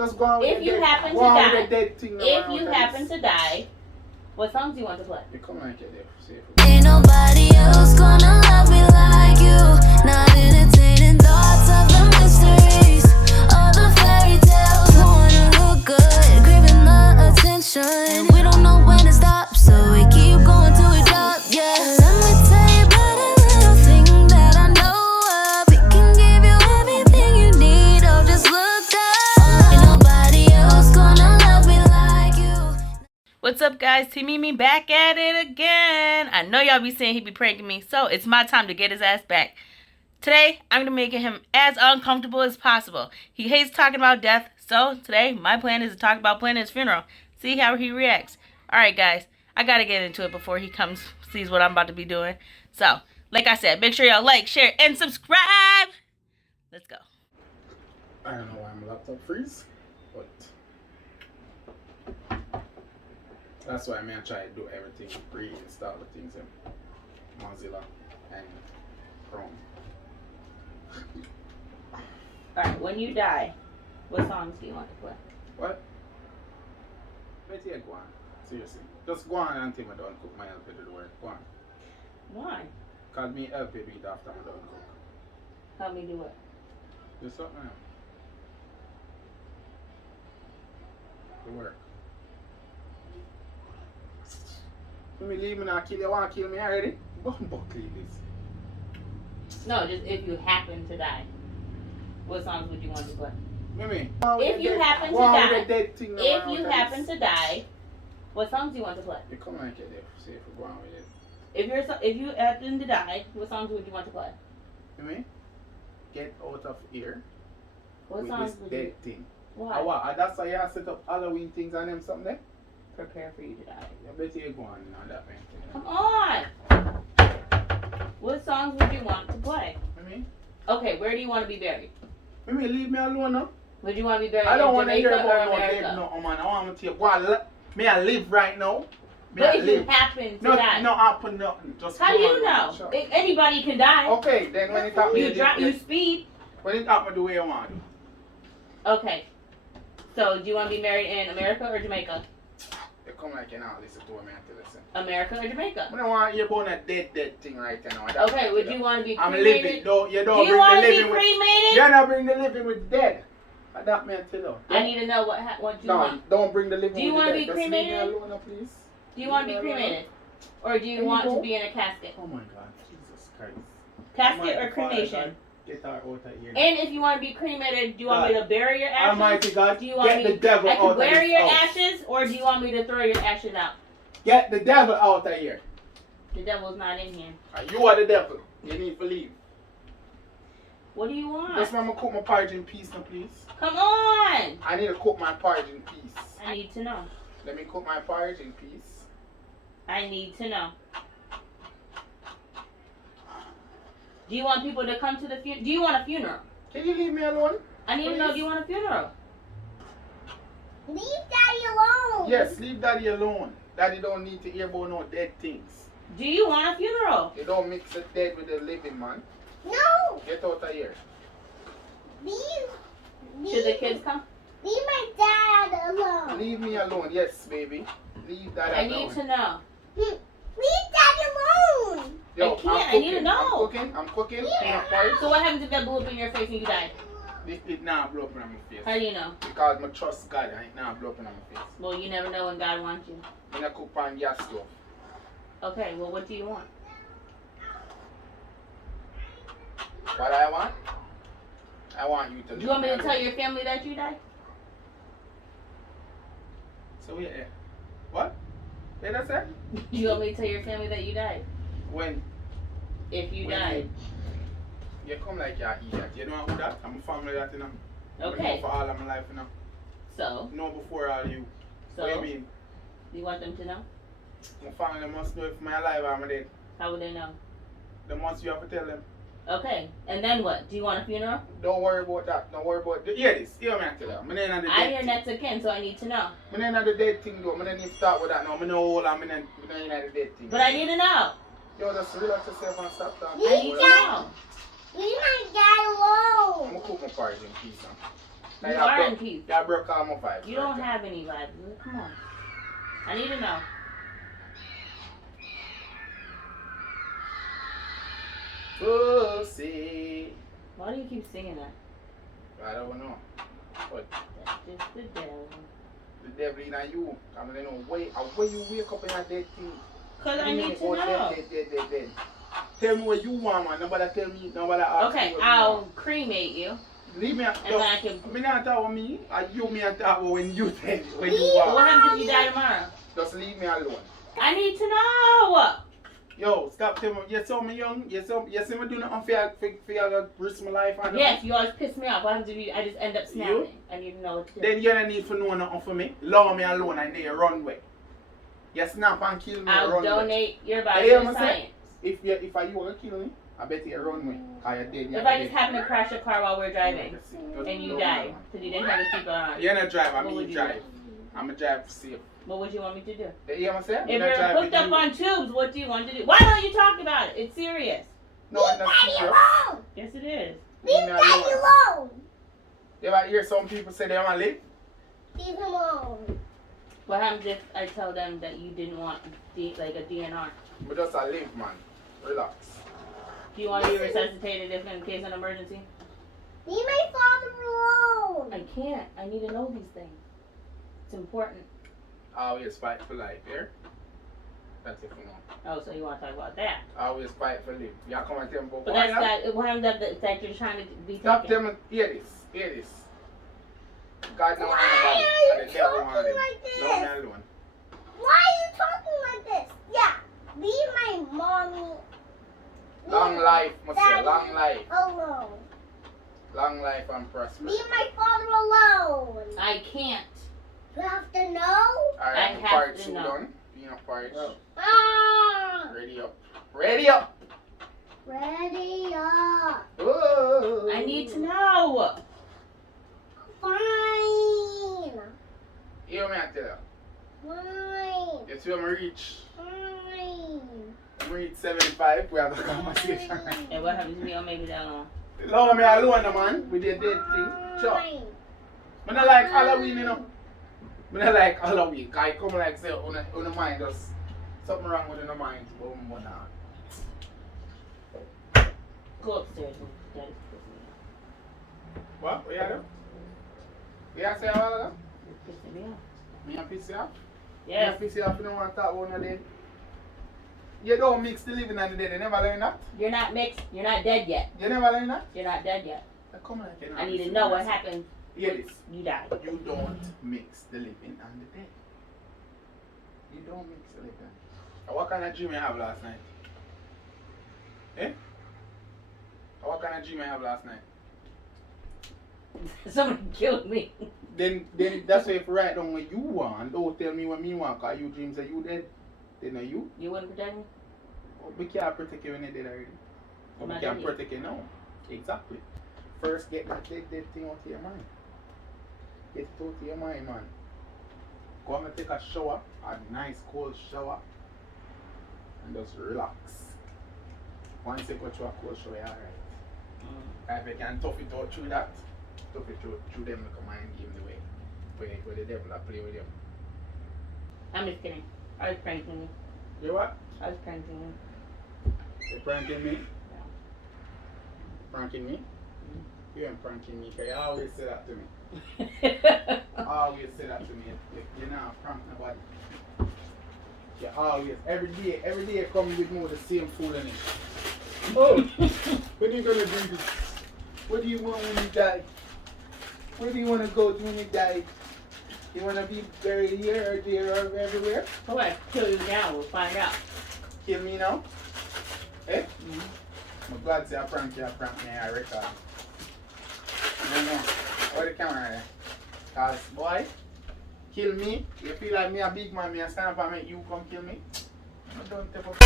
Just go on with if you dead, happen to go on die, with the dead thing if you happen to die, what songs do you want to play? You come like it there. Ain't nobody else gonna love me like you. Not entertaining thoughts of the mysteries, all the fairy tales. Wanna look good, craving the attention. We don't know when to stop, so we keep going till we drop. Yeah, let me tell you about a little thing that I know of. It can give you everything you need. Oh, just look up. Ain't nobody else gonna love me like you. What's up, guys? T Mimi back at it again. I know y'all be saying he be pranking me, so it's my time to get his ass back. Today, I'm gonna make him as uncomfortable as possible. He hates talking about death, so today my plan is to talk about planning his funeral. See how he reacts. Alright, guys, I gotta get into it before he comes, sees what I'm about to be doing. So, like I said, make sure y'all like, share, and subscribe. Let's go. I don't know why my laptop freeze, but that's why I'm gonna try to do everything, reinstall the things in Mozilla and Chrome. Alright, when you die, what songs do you want to play? What? Wait here, go on. Seriously. Just go on until I don't cook my help you do the work. Go on. Why? Cause me help you do it after I don't cook. Help me do it. Do something else. The work. Let me leave me now, kill you. Want to kill me already? Bumbo clean this. No, just if you happen to die, what songs would you want to play? Mimi. If you happen to die, if you happen to die, what songs do you want to play? You come like it there. See if we go on with it. If you happen to die, what songs would you want to play? Mimi, get out of here What with songs this would dead you? thing. Why? What? That's why you set up Halloween things and them something there? Prepare for you to die. I bet you go on now that man. Come on. What songs would you want to play? Mimi? Okay, where do you want to be buried? Mimi, leave me alone now. Would you want to be buried I don't in want to hear Jamaica or about no America? dead no man. I want to go and me I live right now. Me But I if you live. happen to No, die, no happen nothing. Just how go do you on. know? Sure. Anybody can die. Okay, then when it happen, You speed. when it happen the way you want to. Okay. So, do you want to be married in America or Jamaica? You come like you now listen to me and listen. America or Jamaica? I don't want you about a dead thing right now. Okay, would you want to be I'm cremated? living. No, you don't Do you bring want the to be living with. cremated? You're not bring the living with dead. That man tell you. I need to know what you No, want. don't bring the living Do you with want the to dead. be Just leave me cremated? alone now, please. Do you want to be Leave me alone. cremated? Or do you Can you want go? to be in a casket? Oh my God, Jesus Christ. Casket Almighty or cremation? God, get her out of here. And if you want to be cremated, do you want me to bury your ashes? Almighty God, Do you want get me the devil I out can of bury this your house. ashes, or do you want me to throw your ashes out? Get the devil out of here. The devil's not in here. You are the devil. You need to leave. What do you want? Just want me to cook my porridge in peace now, please. Come on! I need to cook my porridge in peace. I need to know. Let me cook my porridge in peace. I need to know. Do you want people to come to the funeral? Do you want a funeral? Can you leave me alone? I need to know, Please? do you want a funeral? Leave Daddy alone. Yes, leave Daddy alone. Daddy don't need to hear about no dead things. Do you want a funeral? You don't mix the dead with the living, man. No. Get out of here. Should the kids come? Leave my dad alone. Leave me alone. Yes, baby. Leave Daddy I alone. need to know. Leave Daddy alone. Yo, I can't. I'm I need to cooking. know. I'm cooking. Yeah. Porridge. So what happens if that blew up in your face and you died? It did not blow up in my face. How do you know? Because I trust God and it not blow up in my face. Well, you never know when God wants you. I'm going to cook on gas stove. Okay, well, what do you want? What I want? I want you to Do you want me to tell your family that you died? So yeah. What? Did I say? Do you want me to tell your family that you died? When? If you When died. You come like you're idiot. You know who that? I'm a family that, you know. I Okay. know for all of my life, you know. So? Know before all you. So? What do you mean? Do you want them to know? My family must know if my alive or I'm dead. How would they know? The months you have to tell them. Okay, and then what? Do you want a funeral? Don't worry about that. Don't worry about hear this. Hear me tell you. I'm not the dead I hear thing. next of kin, so I need to know. I'm not the dead thing though. I don't need to start with that now. I know all I'm in the dead thing. But I need to know. Yo, just relax yourself and stop talking. I need to know. Leave my dad alone. I'm gonna cook my porridge in peace now. You are in peace. You broke all my vibes. You don't have any vibes. Come on. I need to know. Pussy. Why do you keep singing that? I don't know. But That's just the devil. the devil in you. I mean, you know, when you wake up in a dead thing. Because I need to know. Dead. Tell me what you want, man. Nobody tell me. Nobody ask Okay, me what I'll you want. cremate you. Leave me. And then I can. Me not talk with me. You me talk about when you tell me. When you What want. happens if you die tomorrow? Just leave me alone. I need to know. Yo, stop telling me. You saw me young. You see me doing nothing for you risk my life. And Yes, you always piss me off. What happens if I just end up snapping? I need to know what to do. Then you don't need to know nothing for me. Allow me alone and then you run away. You snap and kill me. I'll run donate your You body hear to me say? science. If you want to kill me, I bet you run away. Cause you're dead. If I just happen to crash a car while we're driving and you die because you didn't have a seatbelt on, You're not drive. I What would mean you drive. I'm a drive safe. what would you want me to do? You hear me say? If you're hooked up on tubes, what do you want to do? Why don't you talk about it? It's serious. No, it's not serious. Yes, it is. Leave me alone. You ever hear some people say they want to live? Leave him alone. What happens if I tell them that you didn't want like a DNR? But just a live, man. Relax. Do you want to be resuscitated if in case of an emergency? Leave my father alone. I can't. I need to know these things. It's important. Always fight for life, here. That's it for now. Oh, so you want to talk about that? Always fight for life. Y'all come and tell me about But that's that. What happens if that you're trying to be Stop taken? telling me. Hear this. God knows Why nobody. are you And the devil want talking him. like this? Leave me alone. Why are you talking like this? Yeah. Leave my mommy. Long life, must say. Daddy Long life. alone. Long life and prosperity. Leave my father alone. I can't. You have to know. I Alright, have porridge to too know. done. Peanut porridge. Bro. Ah. Ready up. Ready up. Ready up. Oh. I need to know. Fine. Hear me I tell you. Fine. You see when I reach Fine. 75, we have a conversation. And what happens if you don't make it that long? Allow me alone, man, with your dead thing. Sure. Fine. I don't like Halloween, you know. I don't like Halloween. Cause I come like say, on the mind, just something wrong with the mind. Boom, boom, now. Go upstairs and daddy's pissing me What? What you do? What you say a while ago? off. You're pissing me off. Me and piss you off? Yes. Me and piss you off, you don't want to talk about no dead. You don't mix the living and the dead. You never learn that? You're not mixed. You're not dead yet. You never learn that? You're not dead yet. Come like you I need to know what happened. Hear this. You died. You don't mix the living and the dead. You don't mix the living. What kind of dream you have last night? Eh? What kind of dream you have last night? Somebody killed me. Then that's why if you write down what you want, don't tell me what me want, because you dream say you dead. Then are you? You wouldn't protect me? Oh, we can't protect you when you're dead already. But we Am I can dead? protect you now. Exactly. First get that dead thing out of your mind. Get it out of your mind, man. Go and take a shower, a nice cold shower, and just relax. Once you go through a cold shower, you're alright. If you can tough it out through that, tough it through them like a mind game the way. Where the devil play with you. I'm just kidding. I was pranking you. You what? I was pranking you. You pranking me? Yeah. Pranking me? You ain't pranking me, because you always say that to me. Always say that to me. You're not prank nobody. You always, every day come with more the same foolishness. Oh, when you gonna do this? What do you want when you die? Where do you want to go when you die? You want to be buried here or there or everywhere? All right, kill you now. We'll find out. Kill me now? Eh? I'm glad to say I prank me, I record. No. Where the camera there? Cause boy, kill me. You feel like me a big man, me a stand up and make you come kill me? I don't take up.